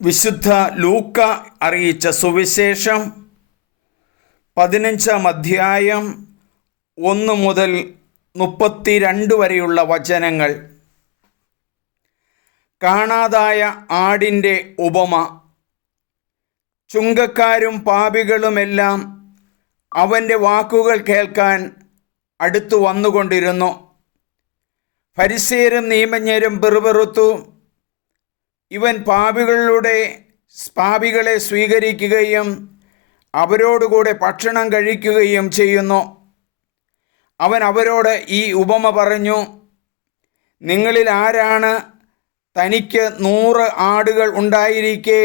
വിശുദ്ധ ലൂക്ക അറിയിച്ച സുവിശേഷം 15-ാം അധ്യായം 1 മുതൽ 32 വരെയുള്ള വചനങ്ങൾ. കാണാതായ ആടിൻ്റെ ഉപമ. ചുങ്കക്കാരും പാപികളുമെല്ലാം അവൻ്റെ വാക്കുകൾ കേൾക്കാൻ അടുത്തു വന്നുകൊണ്ടിരുന്നു. ഫരിസേയരും നിയമജ്ഞരും പിറുപിറുത്തു, ഇവൻ പാപികളെ സ്വീകരിക്കുകയും അവരോടുകൂടെ ഭക്ഷണം കഴിക്കുകയും ചെയ്യുന്നു. അവൻ അവരോട് ഈ ഉപമ പറഞ്ഞു: നിങ്ങളിൽ ആരാണ് തനിക്ക് 100 ആടുകൾ ഉണ്ടായിരിക്കെ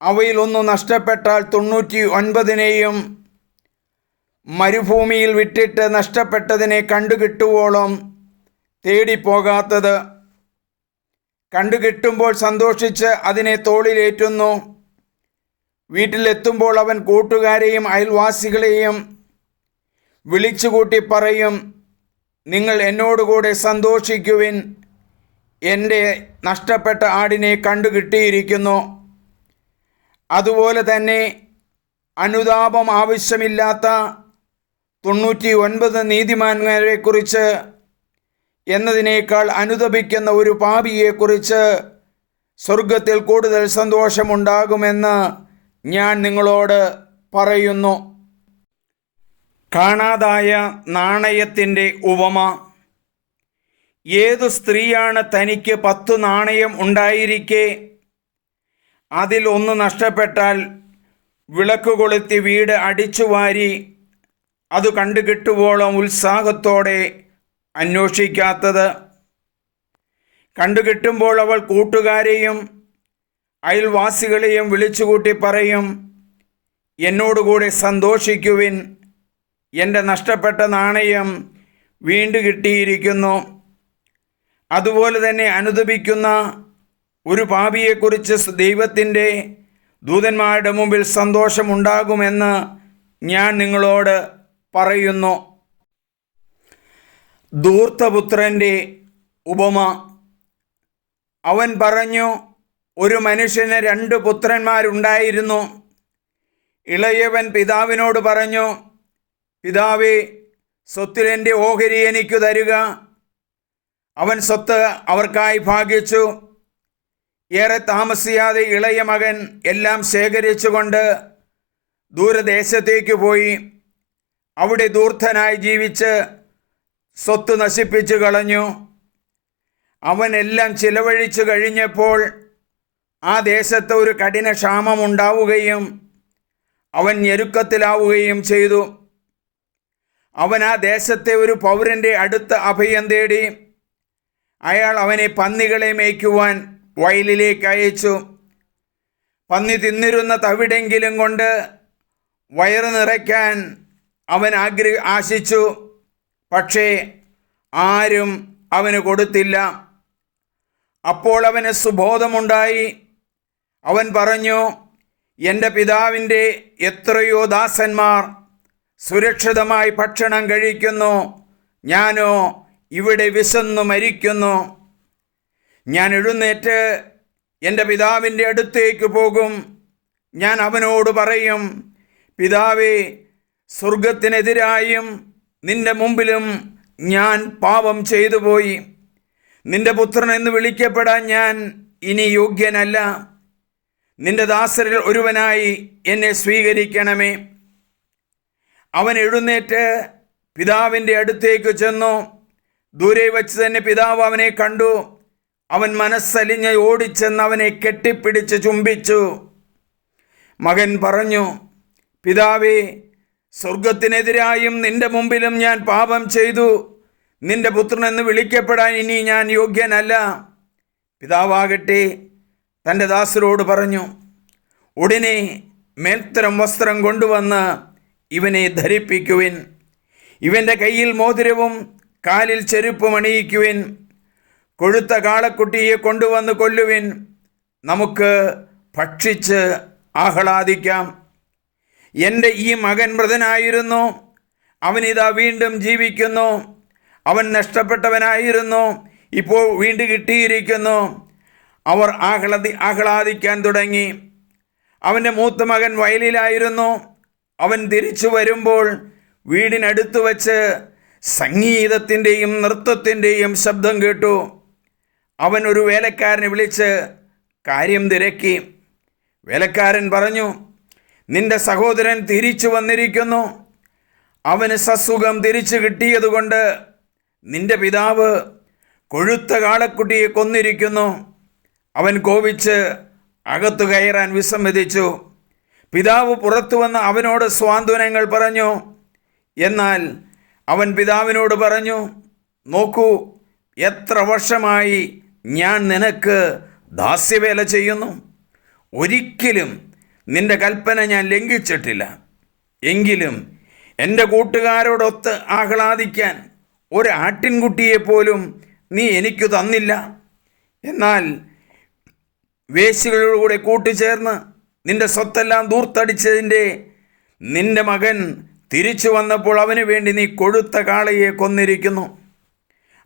അവയിൽ ഒന്ന് നഷ്ടപ്പെട്ടാൽ 99നെയും മരുഭൂമിയിൽ വിട്ടിട്ട് നഷ്ടപ്പെട്ടതിനെ കണ്ടുകിട്ടുവോളം തേടിപ്പോകാത്തത്? കണ്ടുകിട്ടുമ്പോൾ സന്തോഷിച്ച് അതിനെ തോളിലേറ്റുന്നു. വീട്ടിലെത്തുമ്പോൾ അവൻ കൂട്ടുകാരെയും അയൽവാസികളെയും വിളിച്ചുകൂട്ടി പറയും, നിങ്ങൾ എന്നോടുകൂടെ സന്തോഷിക്കുവിൻ, എൻ്റെ നഷ്ടപ്പെട്ട ആടിനെ കണ്ടുകിട്ടിയിരിക്കുന്നു. അതുപോലെ തന്നെ അനുതാപം ആവശ്യമില്ലാത്ത 99 നീതിമാന്മാരെക്കുറിച്ച് എന്നതിനേക്കാൾ അനുതപിക്കുന്ന ഒരു പാപിയെക്കുറിച്ച് സ്വർഗത്തിൽ കൂടുതൽ സന്തോഷമുണ്ടാകുമെന്ന് ഞാൻ നിങ്ങളോട് പറയുന്നു. കാണാതായ നാണയത്തിൻ്റെ ഉപമ. ഏതു സ്ത്രീയാണ് തനിക്ക് 10 നാണയം ഉണ്ടായിരിക്കെ അതിൽ ഒന്ന് നഷ്ടപ്പെട്ടാൽ വിളക്ക് കൊളുത്തി വീട് അടിച്ചുവാരി അത് കണ്ടുകിട്ടുവോളം ഉത്സാഹത്തോടെ അന്വേഷിക്കാത്തത്? കണ്ടുകിട്ടുമ്പോൾ അവൾ കൂട്ടുകാരെയും അയൽവാസികളെയും വിളിച്ചുകൂട്ടി പറയും, എന്നോടുകൂടെ സന്തോഷിക്കുവിൻ, എൻ്റെ നഷ്ടപ്പെട്ട നാണയം വീണ്ടു കിട്ടിയിരിക്കുന്നു. അതുപോലെ തന്നെ അനുതപിക്കുന്ന ഒരു പാപിയെക്കുറിച്ച് ദൈവത്തിൻ്റെ ദൂതന്മാരുടെ മുമ്പിൽ സന്തോഷമുണ്ടാകുമെന്ന് ഞാൻ നിങ്ങളോട് പറയുന്നു. ധൂർത്തപുത്രൻ്റെ ഉപമ. അവൻ പറഞ്ഞു, ഒരു മനുഷ്യന് 2 പുത്രന്മാരുണ്ടായിരുന്നു. ഇളയവൻ പിതാവിനോട് പറഞ്ഞു, പിതാവേ, സ്വത്തിൽ എൻ്റെ ഓഹരി എനിക്ക് തരുക. അവൻ സ്വത്ത് അവർക്കായി ഭാഗിച്ചു. ഏറെ താമസിയാതെ ഇളയ മകൻ എല്ലാം ശേഖരിച്ചുകൊണ്ട് ദൂരദേശത്തേക്ക് പോയി. അവിടെ ധൂർത്തനായി ജീവിച്ച് സ്വത്ത് നശിപ്പിച്ചു കളഞ്ഞു. അവൻ എല്ലാം ചിലവഴിച്ചു കഴിഞ്ഞപ്പോൾ ആ ദേശത്ത് ഒരു കഠിന ക്ഷാമമുണ്ടാവുകയും അവൻ ഞെരുക്കത്തിലാവുകയും ചെയ്തു. അവൻ ആ ദേശത്തെ ഒരു പൗരൻ്റെ അടുത്ത് അഭയം തേടി. അയാൾ അവനെ പന്നികളെ മേയ്ക്കുവാൻ വയലിലേക്ക് അയച്ചു. പന്നി തിന്നിരുന്ന തവിടെങ്കിലും കൊണ്ട് വയറ് നിറയ്ക്കാൻ അവൻ ആശിച്ചു. പക്ഷേ ആരും അവന് കൊടുത്തില്ല. അപ്പോൾ അവന് സുബോധമുണ്ടായി. അവൻ പറഞ്ഞു, എൻ്റെ പിതാവിൻ്റെ എത്രയോ ദാസന്മാർ സുരക്ഷിതമായി ഭക്ഷണം കഴിക്കുന്നു, ഞാനോ ഇവിടെ വിശന്നു മരിക്കുന്നു. ഞാൻ എഴുന്നേറ്റ് എൻ്റെ പിതാവിൻ്റെ അടുത്തേക്ക് പോകും. ഞാൻ അവനോട് പറയും, പിതാവേ, സ്വർഗത്തിനെതിരായും നിന്റെ മുമ്പിലും ഞാൻ പാപം ചെയ്തു പോയി. നിന്റെ പുത്രൻ എന്ന് വിളിക്കപ്പെടാൻ ഞാൻ ഇനി യോഗ്യനല്ല. നിന്റെ ദാസരിൽ ഒരുവനായി എന്നെ സ്വീകരിക്കണമേ. അവൻ എഴുന്നേറ്റ് പിതാവിൻ്റെ അടുത്തേക്ക് ചെന്നു. ദൂരെ വച്ച് തന്നെ പിതാവ് അവനെ കണ്ടു. അവൻ മനസ്സലിഞ്ഞ് ഓടിച്ചെന്ന് അവനെ കെട്ടിപ്പിടിച്ച് ചുംബിച്ചു. മകൻ പറഞ്ഞു, പിതാവേ, സ്വർഗത്തിനെതിരായും നിന്റെ മുമ്പിലും ഞാൻ പാപം ചെയ്തു. നിന്റെ പുത്രനെന്ന് വിളിക്കപ്പെടാൻ ഇനി ഞാൻ യോഗ്യനല്ല. പിതാവാകട്ടെ തൻ്റെ ദാസരോട് പറഞ്ഞു, ഉടനെ മേൽത്തരം വസ്ത്രം കൊണ്ടുവന്ന് ഇവനെ ധരിപ്പിക്കുവിൻ. ഇവൻ്റെ കയ്യിൽ മോതിരവും കാലിൽ ചെരുപ്പും അണിയിക്കുവിൻ. കൊഴുത്ത കാളക്കുട്ടിയെ കൊണ്ടുവന്ന് കൊല്ലുവിൻ. നമുക്ക് ഭക്ഷിച്ച് ആഹ്ലാദിക്കാം. എൻ്റെ ഈ മകൻ മൃതനായിരുന്നു, അവനിതാ വീണ്ടും ജീവിക്കുന്നു. അവൻ നഷ്ടപ്പെട്ടവനായിരുന്നു, ഇപ്പോൾ വീണ്ടും കിട്ടിയിരിക്കുന്നു. അവർ ആഹ്ലാദിക്കാൻ തുടങ്ങി. അവൻ്റെ മൂത്ത മകൻ വയലിലായിരുന്നു. അവൻ തിരിച്ചു വരുമ്പോൾ വീടിനടുത്ത് വച്ച് സംഗീതത്തിൻ്റെയും നൃത്തത്തിൻ്റെയും ശബ്ദം കേട്ടു. അവൻ ഒരു വേലക്കാരനെ വിളിച്ച് കാര്യം തിരക്കി. വേലക്കാരൻ പറഞ്ഞു, നിന്റെ സഹോദരൻ തിരിച്ചു വന്നിരിക്കുന്നു. അവന് സസുഖം തിരിച്ചു കിട്ടിയതുകൊണ്ട് നിന്റെ പിതാവ് കൊഴുത്ത കാളക്കുട്ടിയെ കൊന്നിരിക്കുന്നു. അവൻ കോപിച്ച് അകത്തു കയറാൻ വിസമ്മതിച്ചു. പിതാവ് പുറത്തു വന്ന് അവനോട് സ്വാന്തനങ്ങൾ പറഞ്ഞു. എന്നാൽ അവൻ പിതാവിനോട് പറഞ്ഞു, നോക്കൂ, എത്ര വർഷമായി ഞാൻ നിനക്ക് ദാസ്യവേല ചെയ്യുന്നു. ഒരിക്കലും നിന്റെ കൽപ്പന ഞാൻ ലംഘിച്ചിട്ടില്ല. എങ്കിലും എൻ്റെ കൂട്ടുകാരോടൊത്ത് ആഹ്ലാദിക്കാൻ ഒരു ആട്ടിൻകുട്ടിയെപ്പോലും നീ എനിക്ക് തന്നില്ല. എന്നാൽ വേശ്യകളോടുകൂടെ കൂട്ടുചേർന്ന് നിന്റെ സ്വത്തെല്ലാം ദൂർത്തടിച്ചതിൻ്റെ നിന്റെ മകൻ തിരിച്ചു വന്നപ്പോൾ അവന് വേണ്ടി നീ കൊഴുത്ത കാളയെ കൊന്നിരിക്കുന്നു.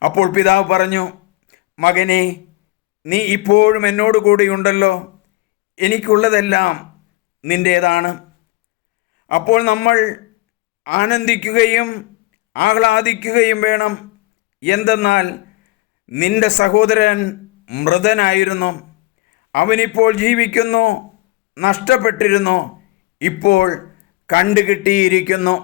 അപ്പോൾ പിതാവ് പറഞ്ഞു, മകനെ, നീ ഇപ്പോഴും എന്നോട് കൂടിയുണ്ടല്ലോ. എനിക്കുള്ളതെല്ലാം നിൻ്റേതാണ്. അപ്പോൾ നമ്മൾ ആനന്ദിക്കുകയും ആഹ്ലാദിക്കുകയും വേണം. എന്തെന്നാൽ നിന്റെ സഹോദരൻ മൃതനായിരുന്നു, അവനിപ്പോൾ ജീവിക്കുന്നു. നഷ്ടപ്പെട്ടിരുന്നു, ഇപ്പോൾ കണ്ടുകിട്ടിയിരിക്കുന്നു.